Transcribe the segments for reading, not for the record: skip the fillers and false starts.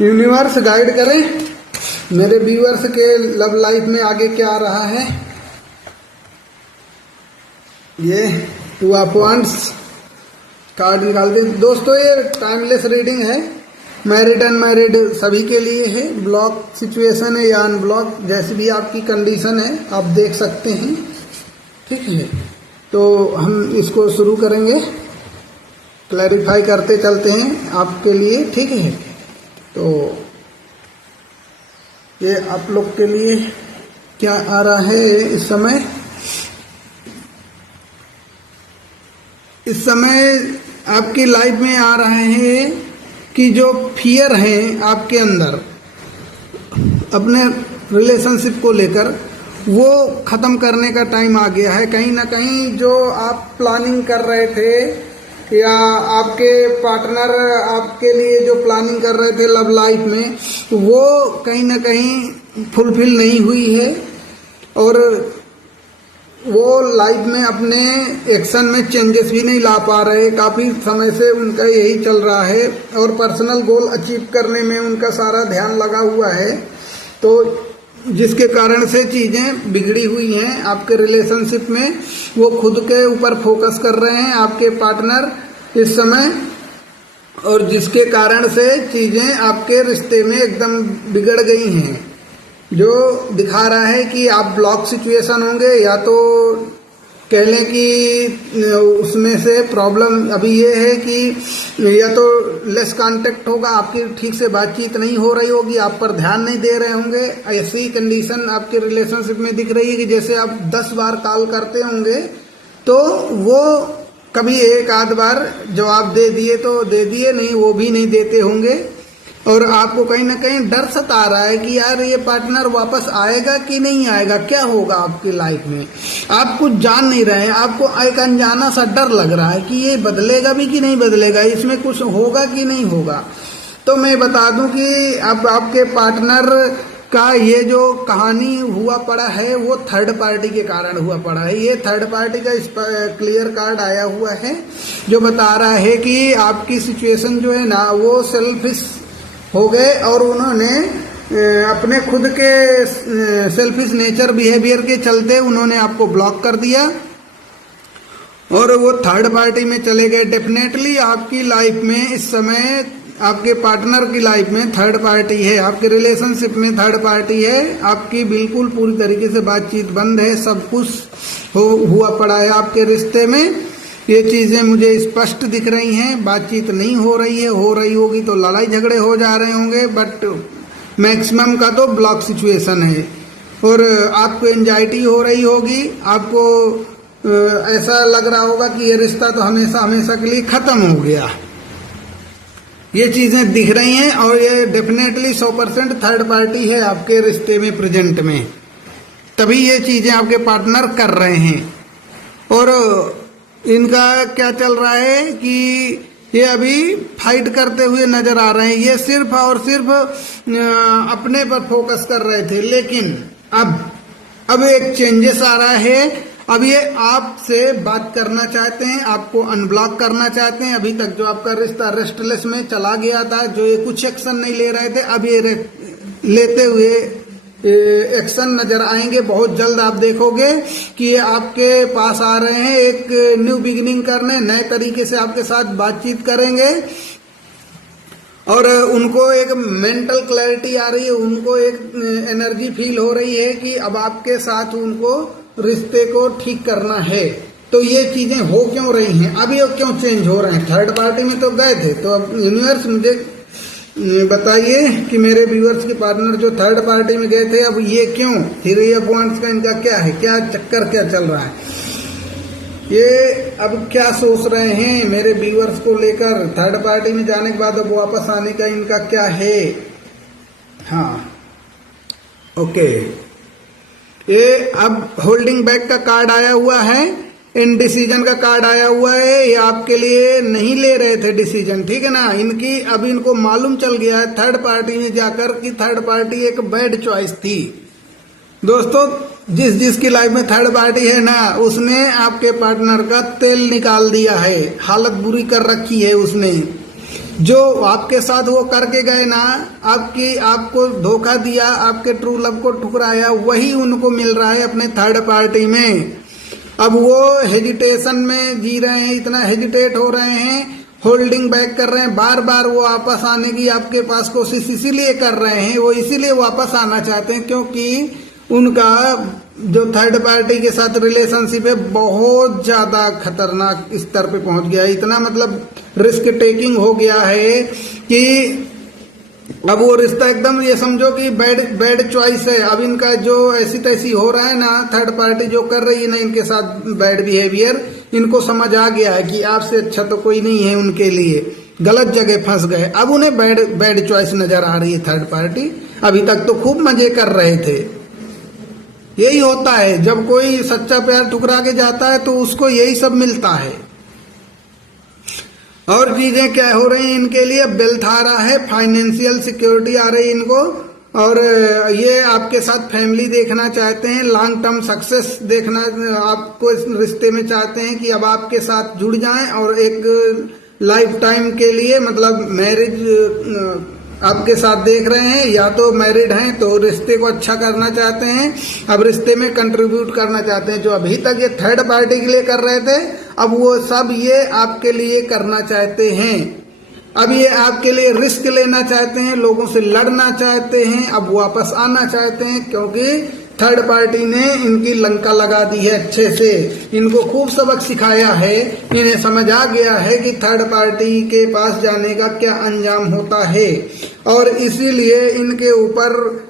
Universe guide करे मेरे viewers के लव लाइफ में आगे क्या आ रहा है। ये 2 ऑफ वांड्स कार्ड निकाल दे दोस्तों। ये टाइमलेस रीडिंग है, मैरिड अनमैरिड सभी के लिए है। ब्लॉक सिचुएशन है या अनब्लॉक, जैसी भी आपकी कंडीशन है आप देख सकते हैं, ठीक है। तो हम इसको शुरू करेंगे, क्लैरिफाई करते चलते हैं आपके लिए, ठीक है। तो ये आप लोग के लिए क्या आ रहा है इस समय। इस समय आपकी लाइफ में आ रहे हैं कि जो फियर है आपके अंदर अपने रिलेशनशिप को लेकर, वो ख़त्म करने का टाइम आ गया है। कहीं ना कहीं जो आप प्लानिंग कर रहे थे या आपके पार्टनर आपके लिए जो प्लानिंग कर रहे थे लव लाइफ में, वो कहीं ना कहीं फुलफिल नहीं हुई है और वो लाइफ में अपने एक्शन में चेंजेस भी नहीं ला पा रहे। काफ़ी समय से उनका यही चल रहा है और पर्सनल गोल अचीव करने में उनका सारा ध्यान लगा हुआ है, तो जिसके कारण से चीज़ें बिगड़ी हुई हैं आपके रिलेशनशिप में। वो खुद के ऊपर फोकस कर रहे हैं आपके पार्टनर इस समय, और जिसके कारण से चीज़ें आपके रिश्ते में एकदम बिगड़ गई हैं। जो दिखा रहा है कि आप ब्लॉक सिचुएशन होंगे, या तो कह लें कि उसमें से प्रॉब्लम अभी ये है कि या तो लेस कांटेक्ट होगा, आपकी ठीक से बातचीत नहीं हो रही होगी, आप पर ध्यान नहीं दे रहे होंगे। ऐसी कंडीशन आपके रिलेशनशिप में दिख रही है कि जैसे आप 10 बार कॉल करते होंगे तो वो कभी एक आध बार जवाब दे दिए तो दे दिए, नहीं वो भी नहीं देते होंगे। और आपको कहीं ना कहीं डर सता रहा है कि यार ये पार्टनर वापस आएगा कि नहीं आएगा, क्या होगा आपकी लाइफ में। आप कुछ जान नहीं रहे हैं, आपको एक अनजाना सा डर लग रहा है कि ये बदलेगा भी कि नहीं बदलेगा, इसमें कुछ होगा कि नहीं होगा। तो मैं बता दूं कि अब आपके पार्टनर का ये जो कहानी हुआ पड़ा है वो थर्ड पार्टी के कारण हुआ पड़ा है। ये थर्ड पार्टी का क्लियर कार्ड आया हुआ है जो बता रहा है कि आपकी सिचुएशन जो है ना वो सेल्फिश हो गए और उन्होंने अपने खुद के सेल्फिश नेचर बिहेवियर के चलते उन्होंने आपको ब्लॉक कर दिया और वो थर्ड पार्टी में चले गए। डेफिनेटली आपकी लाइफ में इस समय आपके पार्टनर की लाइफ में थर्ड पार्टी है, आपके रिलेशनशिप में थर्ड पार्टी है। आपकी बिल्कुल पूरी तरीके से बातचीत बंद है, सब कुछ हुआ पड़ा है आपके रिश्ते में। ये चीज़ें मुझे स्पष्ट दिख रही हैं, बातचीत नहीं हो रही है, हो रही होगी तो लड़ाई झगड़े हो जा रहे होंगे, बट मैक्सिमम का तो ब्लॉक सिचुएशन है। और आपको एंजाइटी हो रही होगी, आपको ऐसा लग रहा होगा कि ये रिश्ता तो हमेशा हमेशा के लिए ख़त्म हो गया। ये चीज़ें दिख रही हैं और ये डेफिनेटली 100% थर्ड पार्टी है आपके रिश्ते में प्रेजेंट में, तभी ये चीज़ें आपके पार्टनर कर रहे हैं। और इनका क्या चल रहा है कि ये अभी फाइट करते हुए नजर आ रहे हैं। ये सिर्फ और सिर्फ अपने पर फोकस कर रहे थे, लेकिन अब एक चेंजेस आ रहा है। अब ये आपसे बात करना चाहते हैं, आपको अनब्लॉक करना चाहते हैं। अभी तक जो आपका रिश्ता रेस्टलेस में चला गया था, जो ये कुछ एक्शन नहीं ले रहे थे, अब ये लेते हुए एक्शन नजर आएंगे। बहुत जल्द आप देखोगे कि ये आपके पास आ रहे हैं एक न्यू बिगिनिंग करने, नए तरीके से आपके साथ बातचीत करेंगे और उनको एक मेंटल क्लैरिटी आ रही है, उनको एक एनर्जी फील हो रही है कि अब आपके साथ उनको रिश्ते को ठीक करना है। तो ये चीजें हो क्यों रही हैं, अब ये क्यों चेंज हो रहे हैं। थर्ड पार्टी में तो गए थे, तो अब यूनिवर्स मुझे बताइए कि मेरे व्यूअर्स के पार्टनर जो थर्ड पार्टी में गए थे, अब ये क्यों, 3 ऑफ वांड्स का इनका क्या है, क्या चक्कर क्या चल रहा है, ये अब क्या सोच रहे हैं मेरे व्यूअर्स को लेकर। थर्ड पार्टी में जाने के बाद अब वापस आने का इनका क्या है। हाँ ओके, ये अब होल्डिंग बैक का कार्ड आया हुआ है, इनडिसीजन का कार्ड आया हुआ है। ये आपके लिए नहीं ले रहे थे डिसीजन, ठीक है ना। इनकी अब इनको मालूम चल गया है थर्ड पार्टी में जाकर कि थर्ड पार्टी एक बैड चॉइस थी। दोस्तों जिसकी लाइफ में थर्ड पार्टी है ना, उसने आपके पार्टनर का तेल निकाल दिया है, हालत बुरी कर रखी है उसने। जो आपके साथ वो करके गए ना, आपको धोखा दिया, आपके ट्रू लव को ठुकराया, वही उनको मिल रहा है अपने थर्ड पार्टी में। अब वो हेजिटेशन में जी रहे हैं, इतना हेजिटेट हो रहे हैं, होल्डिंग बैक कर रहे हैं, बार बार वो वापस आने की आपके पास कोशिश इसीलिए कर रहे हैं, वो इसीलिए वापस आना चाहते हैं क्योंकि उनका जो थर्ड पार्टी के साथ रिलेशनशिप है बहुत ज्यादा खतरनाक स्तर पे पहुंच गया है। इतना मतलब रिस्क टेकिंग हो गया है कि अब वो रिश्ता एकदम ये समझो कि बैड चॉइस है। अब इनका जो ऐसी तैसी हो रहा है ना, थर्ड पार्टी जो कर रही है ना इनके साथ बैड बिहेवियर, इनको समझ आ गया है कि आपसे अच्छा तो कोई नहीं है उनके लिए, गलत जगह फंस गए। अब उन्हें बैड चॉइस नजर आ रही है थर्ड पार्टी। अभी तक तो खूब मजे कर रहे थे। यही होता है जब कोई सच्चा प्यार ठुकरा के जाता है तो उसको यही सब मिलता है। और चीजें क्या हो रही हैं इनके लिए, वेल्थ आ रहा है, फाइनेंशियल सिक्योरिटी आ रही है इनको, और ये आपके साथ फैमिली देखना चाहते हैं, लॉन्ग टर्म सक्सेस देखना आपको इस रिश्ते में चाहते हैं कि अब आपके साथ जुड़ जाएं और एक लाइफ टाइम के लिए मतलब मैरिज आपके साथ देख रहे हैं, या तो मैरिड हैं तो रिश्ते को अच्छा करना चाहते हैं, अब रिश्ते में कंट्रीब्यूट करना चाहते हैं। जो अभी तक ये थर्ड पार्टी के लिए कर रहे थे, अब वो सब ये आपके लिए करना चाहते हैं। अब ये आपके लिए रिस्क लेना चाहते हैं, लोगों से लड़ना चाहते हैं, अब वापस आना चाहते हैं क्योंकि थर्ड पार्टी ने इनकी लंका लगा दी है अच्छे से। इनको खूब सबक सिखाया है, इन्हें समझ आ गया है कि थर्ड पार्टी के पास जाने का क्या अंजाम होता है, और इसीलिए इनके ऊपर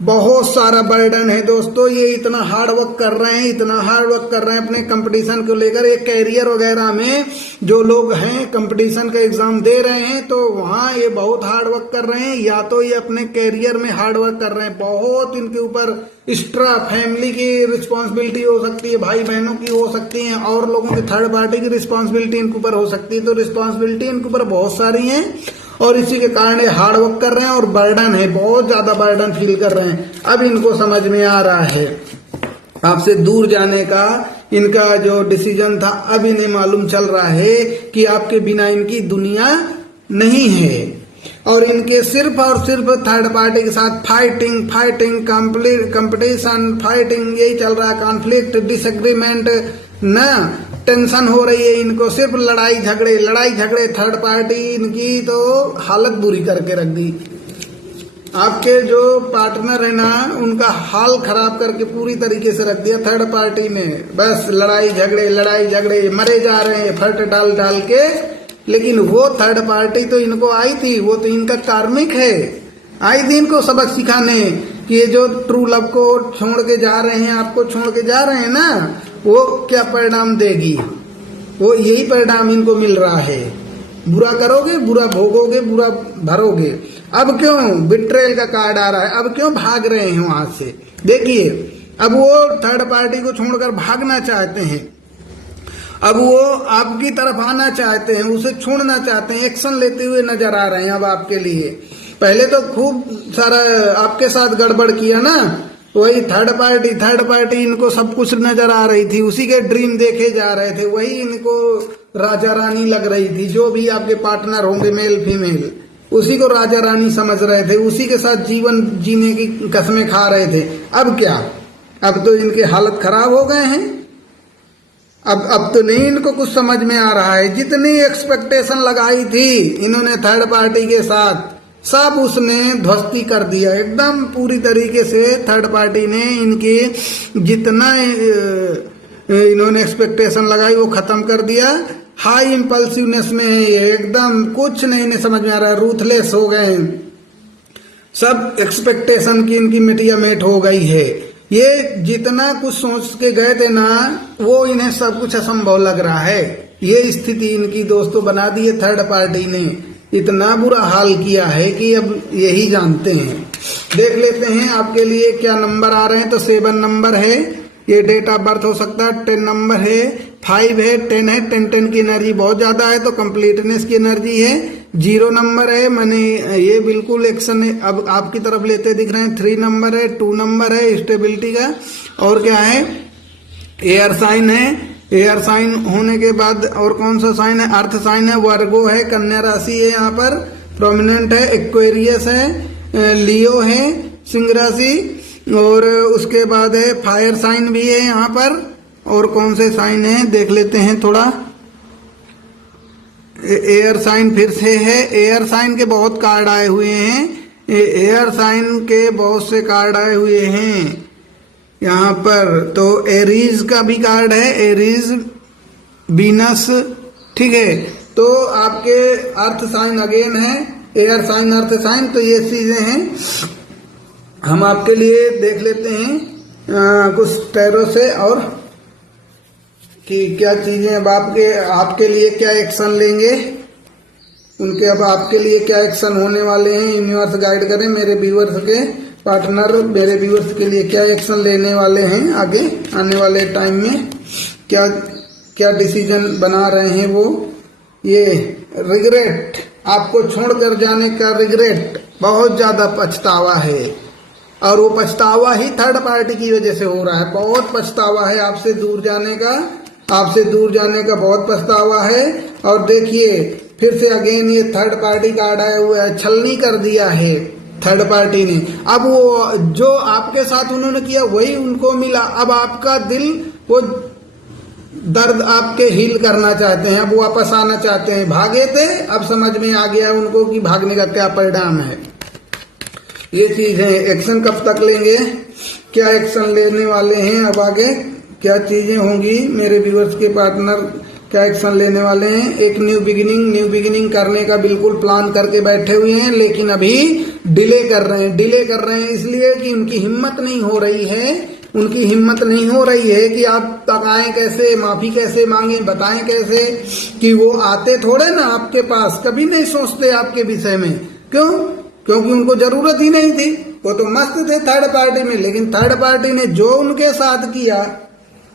बहुत सारा बर्डन है दोस्तों। ये इतना हार्ड वर्क कर रहे हैं, इतना हार्ड वर्क कर रहे हैं अपने कंपटीशन को लेकर। एक कैरियर वगैरह में जो लोग हैं कंपटीशन का एग्जाम दे रहे हैं तो वहाँ ये बहुत हार्ड वर्क कर रहे हैं, या तो ये अपने कैरियर में हार्ड वर्क कर रहे हैं, बहुत इनके ऊपर एक्स्ट्रा फैमिली की रिस्पॉन्सिबिलिटी हो सकती है, भाई बहनों की हो सकती है, और लोगों की थर्ड पार्टी की रिस्पॉन्सिबिलिटी इनके ऊपर हो सकती है। तो रिस्पॉन्सिबिलिटी इनके ऊपर बहुत सारी है और इसी के कारण ये हार्ड वर्क कर रहे हैं और बर्डन है, बहुत ज्यादा बर्डन फील कर रहे हैं। अब इनको समझ में आ रहा है आपसे दूर जाने का इनका जो डिसीजन था, अब इन्हें मालूम चल रहा है कि आपके बिना इनकी दुनिया नहीं है, और इनके सिर्फ और सिर्फ थर्ड पार्टी के साथ फाइटिंग कंपटीशन फाइटिंग यही चल रहा है, कॉन्फ्लिक्ट डिसएग्रीमेंट ना, टेंशन हो रही है इनको, सिर्फ लड़ाई झगड़े। थर्ड पार्टी इनकी तो हालत बुरी करके रख दी। आपके जो पार्टनर है ना उनका हाल खराब करके पूरी तरीके से रख दिया थर्ड पार्टी ने। बस लड़ाई झगड़े मरे जा रहे हैं फट डाल के। लेकिन वो थर्ड पार्टी तो इनको आई थी, वो तो इनका कार्मिक है, आई थी इनको सबक सिखाने कि ये जो ट्रू लव को छोड़ के जा रहे हैं, आपको छोड़ के जा रहे हैं ना, वो क्या परिणाम देगी, वो यही परिणाम इनको मिल रहा है। बुरा करोगे बुरा भोगोगे, बुरा भरोगे। अब क्यों बिट्रेल का कार्ड आ रहा है, अब क्यों भाग रहे हैं वहां से। देखिए अब वो थर्ड पार्टी को छोड़कर भागना चाहते हैं, अब वो आपकी तरफ आना चाहते हैं, उसे छोड़ना चाहते हैं, एक्शन लेते हुए नजर आ रहे हैं अब आपके लिए। पहले तो खूब सारा आपके साथ गड़बड़ किया ना, वही थर्ड पार्टी इनको सब कुछ नजर आ रही थी, उसी के ड्रीम देखे जा रहे थे, वही इनको राजा रानी लग रही थी। जो भी आपके पार्टनर होंगे मेल फीमेल, उसी को राजा रानी समझ रहे थे, उसी के साथ जीवन जीने की कसमें खा रहे थे। अब क्या, अब तो इनके हालत खराब हो गए हैं। अब तो नहीं इनको कुछ समझ में आ रहा है। जितनी एक्सपेक्टेशन लगाई थी इन्होंने थर्ड पार्टी के साथ, सब उसने ध्वस्ती कर दिया एकदम पूरी तरीके से। थर्ड पार्टी ने इनकी जितना इन्होंने एक्सपेक्टेशन लगाई वो खत्म कर दिया। हाई इंपल्सिवनेस में है ये, एकदम कुछ नहीं इन्हें समझ में आ रहा है, रूथलेस हो गए, सब एक्सपेक्टेशन की इनकी मिटिया मेट हो गई है। ये जितना कुछ सोच के गए थे ना, वो इन्हें सब कुछ असंभव लग रहा है। ये स्थिति इनकी दोस्तों बना दी है थर्ड पार्टी ने, इतना बुरा हाल किया है कि अब यही जानते हैं। देख लेते हैं आपके लिए क्या नंबर आ रहे हैं। तो 7 नंबर है, ये डेट ऑफ बर्थ हो सकता है। 10 नंबर है, 5 है, 10 है। 10 की एनर्जी बहुत ज्यादा है तो कंप्लीटनेस की एनर्जी है। 0 नंबर है, माने ये बिल्कुल एक्शन है, अब आपकी तरफ लेते दिख रहे हैं। 3 नंबर है, 2 नंबर है स्टेबिलिटी का, और क्या है एयर साइन है, एयर साइन होने के बाद और कौन सा साइन है? अर्थ साइन है, वर्गो है, कन्या राशि है, यहाँ पर प्रोमिनेंट है, एक्वेरियस है, लियो है, सिंह राशि, और उसके बाद है फायर साइन भी है यहाँ पर। और कौन से साइन है देख लेते हैं थोड़ा। एयर साइन फिर से है, एयर साइन के बहुत कार्ड आए हुए हैं, एयर साइन के बहुत से कार्ड आए हुए हैं यहाँ पर। तो एरीज का भी कार्ड है, एरीज, वीनस, ठीक है। तो आपके अर्थ साइन अगेन है, एयर साइन, अर्थ साइन, तो ये चीजें हैं। हम आपके लिए देख लेते हैं कुछ टैरो से और कि क्या चीजें अब आपके लिए क्या एक्शन लेंगे, उनके अब आपके लिए क्या एक्शन होने वाले हैं। यूनिवर्स गाइड करें मेरे व्यूअर्स के पार्टनर, मेरे व्यूअर्स के लिए क्या एक्शन लेने वाले हैं आगे आने वाले टाइम में, क्या क्या डिसीजन बना रहे हैं वो। ये रिग्रेट, आपको छोड़कर जाने का रिग्रेट, बहुत ज्यादा पछतावा है, और वो पछतावा ही थर्ड पार्टी की वजह से हो रहा है। बहुत पछतावा है आपसे दूर जाने का, आपसे दूर जाने का बहुत पछतावा है। और देखिए फिर से अगेन ये थर्ड पार्टी कार्ड आया हुआ है, छलनी कर दिया है थर्ड पार्टी ने। अब वो जो आपके साथ उन्होंने किया वही उनको मिला। अब आपका दिल वो दर्द आपके हील करना चाहते हैं, अब वापस आना चाहते हैं। भागे थे, अब समझ में आ गया उनको कि भागने का क्या परिणाम है। ये चीज है। एक्शन कब तक लेंगे, क्या एक्शन लेने वाले हैं, अब आगे क्या चीजें होंगी, मेरे व्यूअर्स के पार्टनर क्या एक्शन लेने वाले हैं। एक न्यू बिगिनिंग करने का बिल्कुल प्लान करके बैठे हुए हैं, लेकिन अभी डिले कर रहे हैं इसलिए कि उनकी हिम्मत नहीं हो रही है, उनकी हिम्मत नहीं हो रही है कि आप तकाएं कैसे, माफी कैसे मांगे, बताएं कैसे, कि वो आते थोड़े ना आपके पास, कभी नहीं सोचते आपके विषय में। क्यों? क्योंकि उनको जरूरत ही नहीं थी, वो तो मस्त थे थर्ड पार्टी में। लेकिन थर्ड पार्टी ने जो उनके साथ किया,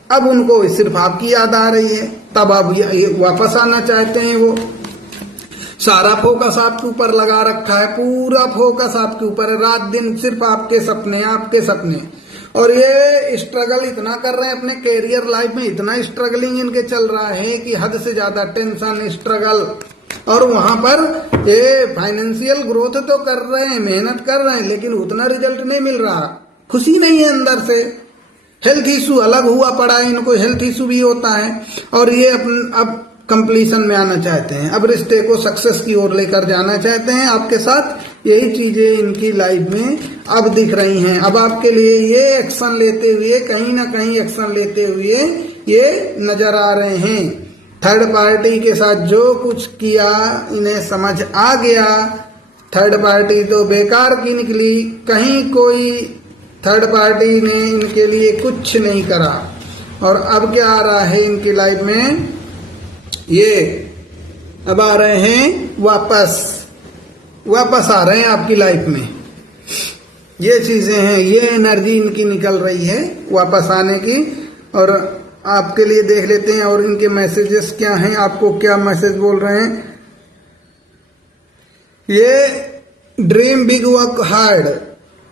अब उनको सिर्फ आपकी याद आ रही है, तब अब वापस आना चाहते हैं। वो सारा फोकस आपके ऊपर लगा रखा है, पूरा फोकस आपके ऊपर है, रात दिन सिर्फ आपके सपने, आपके सपने। और ये स्ट्रगल इतना कर रहे हैं अपने कैरियर लाइफ में, इतना स्ट्रगलिंग इनके चल रहा है कि हद से ज्यादा टेंशन, स्ट्रगल। और वहां पर ये फाइनेंशियल ग्रोथ तो कर रहे हैं, मेहनत कर रहे हैं, लेकिन उतना रिजल्ट नहीं मिल रहा, खुशी नहीं है अंदर से। हेल्थ इशू अलग हुआ पड़ा है, इनको हेल्थ इशू भी होता है। और ये अब कंप्लीशन में आना चाहते हैं, अब रिश्ते को सक्सेस की ओर लेकर जाना चाहते हैं आपके साथ। यही चीजें इनकी लाइफ में अब दिख रही हैं। अब आपके लिए ये एक्शन लेते हुए, कहीं ना कहीं एक्शन लेते हुए ये नजर आ रहे हैं। थर्ड पार्टी के साथ जो कुछ किया इन्हें समझ आ गया, थर्ड पार्टी तो बेकार की निकली, कहीं कोई थर्ड पार्टी ने इनके लिए कुछ नहीं करा। और अब क्या आ रहा है इनकी लाइफ में, ये अब आ रहे हैं वापस आ रहे हैं आपकी लाइफ में। ये चीजें हैं, ये एनर्जी इनकी निकल रही है वापस आने की। और आपके लिए देख लेते हैं और इनके मैसेजेस क्या हैं, आपको क्या मैसेज बोल रहे हैं। ये ड्रीम बिग वर्क हार्ड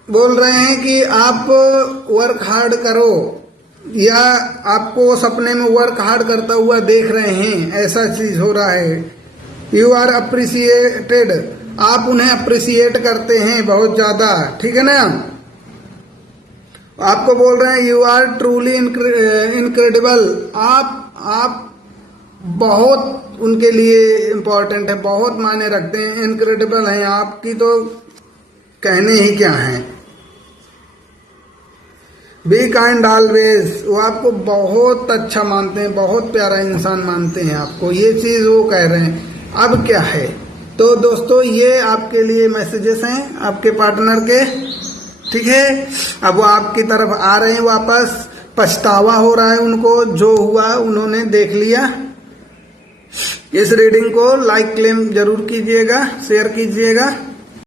बोल रहे हैं कि आप वर्क हार्ड करो, या आपको सपने में वर्क हार्ड करता हुआ देख रहे हैं, ऐसा चीज हो रहा है। यू आर अप्रिसिएटेड, आप उन्हें अप्रिसिएट करते हैं बहुत ज्यादा, ठीक है ना। आपको बोल रहे हैं यू आर ट्रूली इनक्रेडिबल, आप बहुत उनके लिए इम्पोर्टेंट है, बहुत मायने रखते हैं, इनक्रेडिबल हैं, आपकी तो कहने ही क्या है। बी काइंड ऑलवेज, वो आपको बहुत अच्छा मानते हैं, बहुत प्यारा इंसान मानते हैं आपको, ये चीज वो कह रहे हैं। अब क्या है, तो दोस्तों ये आपके लिए मैसेजेस हैं आपके पार्टनर के, ठीक है। अब वो आपकी तरफ आ रहे हैं वापस, पछतावा हो रहा है उनको, जो हुआ उन्होंने देख लिया। इस रीडिंग को लाइक क्लेम जरूर कीजिएगा, शेयर कीजिएगा।